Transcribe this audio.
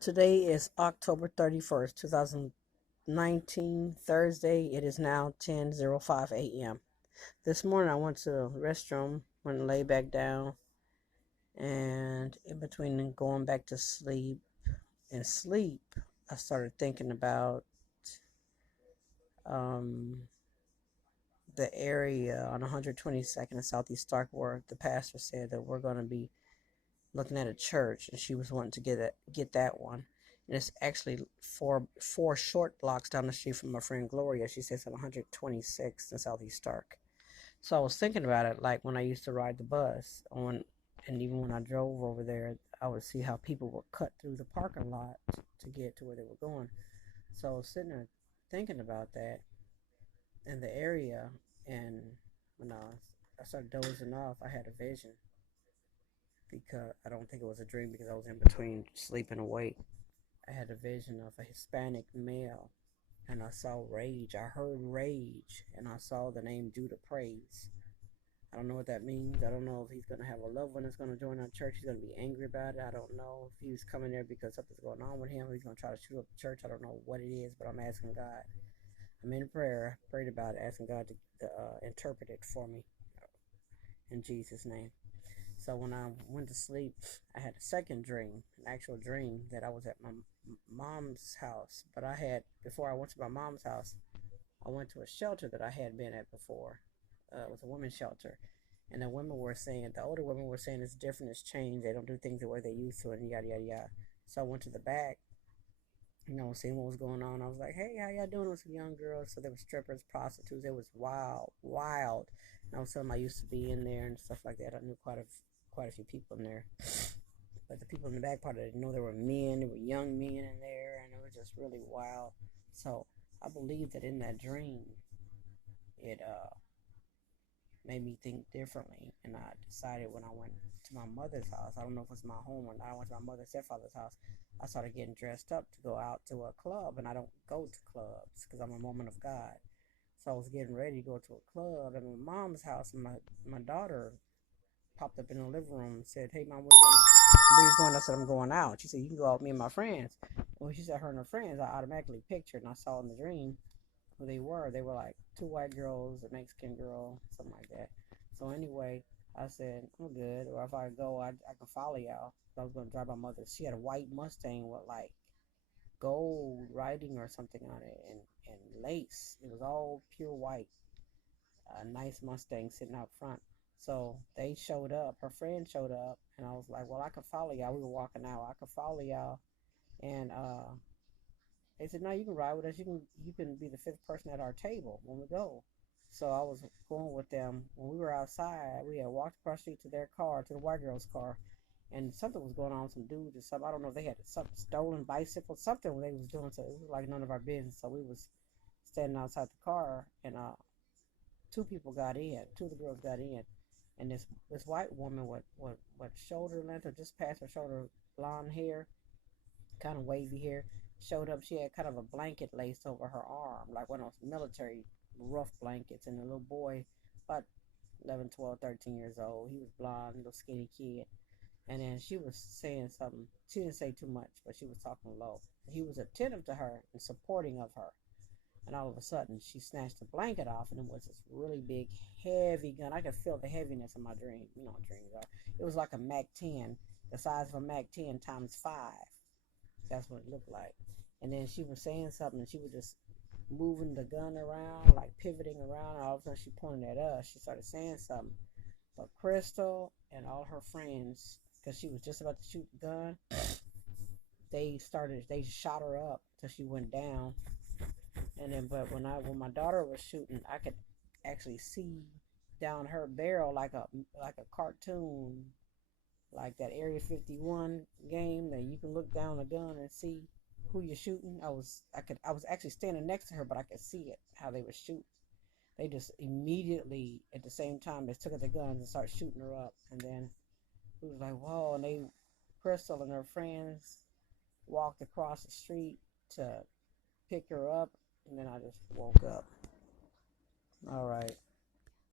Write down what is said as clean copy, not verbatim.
Today is October 31st, 2019, Thursday. It is now 10:05 a.m. This morning I went to the restroom, went and lay back down, and in between going back to sleep and sleep, I started thinking about um, the area on 122nd and Southeast Stark where the pastor said that we're going to be looking at a church, and she was wanting to get that one. And it's actually four short blocks down the street from my friend Gloria. She says on 126th in Southeast Stark. So I was thinking about it, like when I used to ride the bus on, and even when I drove over there, I would see how people would cut through the parking lot to get to where they were going. So I was sitting there thinking about that in the area, and when I started dozing off, I had a vision because I don't think it was a dream because I was in between sleep and awake. I had a vision of a Hispanic male, and I saw rage. I heard rage, and I saw the name Judah Praise. I don't know what that means. I don't know if he's going to have a loved one that's going to join our church. He's going to be angry about it. I don't know if he's coming there because something's going on with him. Or he's going to try to shoot up the church. I don't know what it is, but I'm asking God. I'm in prayer, prayed about it, asking God to interpret it for me in Jesus' name. So when I went to sleep, I had a second dream, an actual dream that I was at my mom's house. But before I went to my mom's house, I went to a shelter that I had been at before. It was a women's shelter. And the older women were saying it's different, it's changed. They don't do things the way they used to, and yada, yada, yada. So I went to the back, seeing what was going on. I was like, hey, how y'all doing with some young girls? So there were strippers, prostitutes. It was wild, wild. And I was telling them I used to be in there and stuff like that. I knew quite a few people in there. But the people in the back part, I didn't know there were men. There were young men in there, and it was just really wild. So I believe that in that dream, it made me think differently. And I decided when I went to my mother's house, I don't know if it was my home or not, I went to my mother's stepfather's house. I started getting dressed up to go out to a club, and I don't go to clubs because I'm a woman of God. So I was getting ready to go to a club at my mom's house, and my daughter popped up in the living room and said, hey, Mom, where you going? I said, I'm going out. She said, you can go out with me and my friends. When she said her and her friends, I automatically pictured, and I saw in the dream who they were. They were like two white girls, a Mexican girl, something like that. So anyway, I said, I'm good. Or if I go, I can follow y'all. So I was going to drive my mother. She had a white Mustang with like gold writing or something on it, and lace. It was all pure white. A nice Mustang sitting out front. So they showed up. Her friend showed up, and I was like, "Well, I could follow y'all." We were walking out. I could follow y'all, and they said, "No, you can ride with us. You can be the fifth person at our table when we go." So I was going with them. When we were outside, we had walked across the street to their car, to the white girl's car, and something was going on with some dudes or something. I don't know if they had some stolen bicycle, something they was doing. So it was like none of our business. So we was standing outside the car, and two people got in. Two of the girls got in, and this white woman with shoulder length or just past her shoulder, blonde hair, kind of wavy hair, showed up. She had kind of a blanket laced over her arm, like one of those military rough blankets. And the little boy, about 11, 12, 13 years old, he was blonde, little skinny kid. And then she was saying something. She didn't say too much, but she was talking low. He was attentive to her and supporting of her. And all of a sudden, she snatched the blanket off, and it was this really big, heavy gun. I could feel the heaviness in my dream. You know what dreams are. It was like a Mac 10, the size of a Mac 10 times 5. That's what it looked like. And then she was saying something, and she was just moving the gun around, like pivoting around. And all of a sudden, she pointed at us. She started saying something. But Crystal and all her friends, because she was just about to shoot the gun, they shot her up till she went down. And then, but when my daughter was shooting, I could actually see down her barrel like a cartoon, like that Area 51 game that you can look down the gun and see who you're shooting. I was actually standing next to her, but I could see it how they were shooting. They just immediately at the same time they took out the guns and started shooting her up, and then we was like, whoa! And Crystal and her friends walked across the street to pick her up, and then I just woke up. All right.